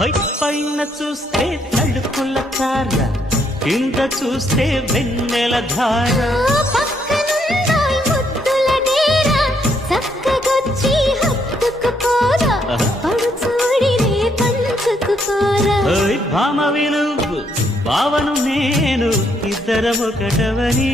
పైన చూస్తే తడుకుల తార, కింద చూస్తే వెన్నెల ధార. భామవి నువ్వు భావను నేను, ఇద్దరం ఒకటవని.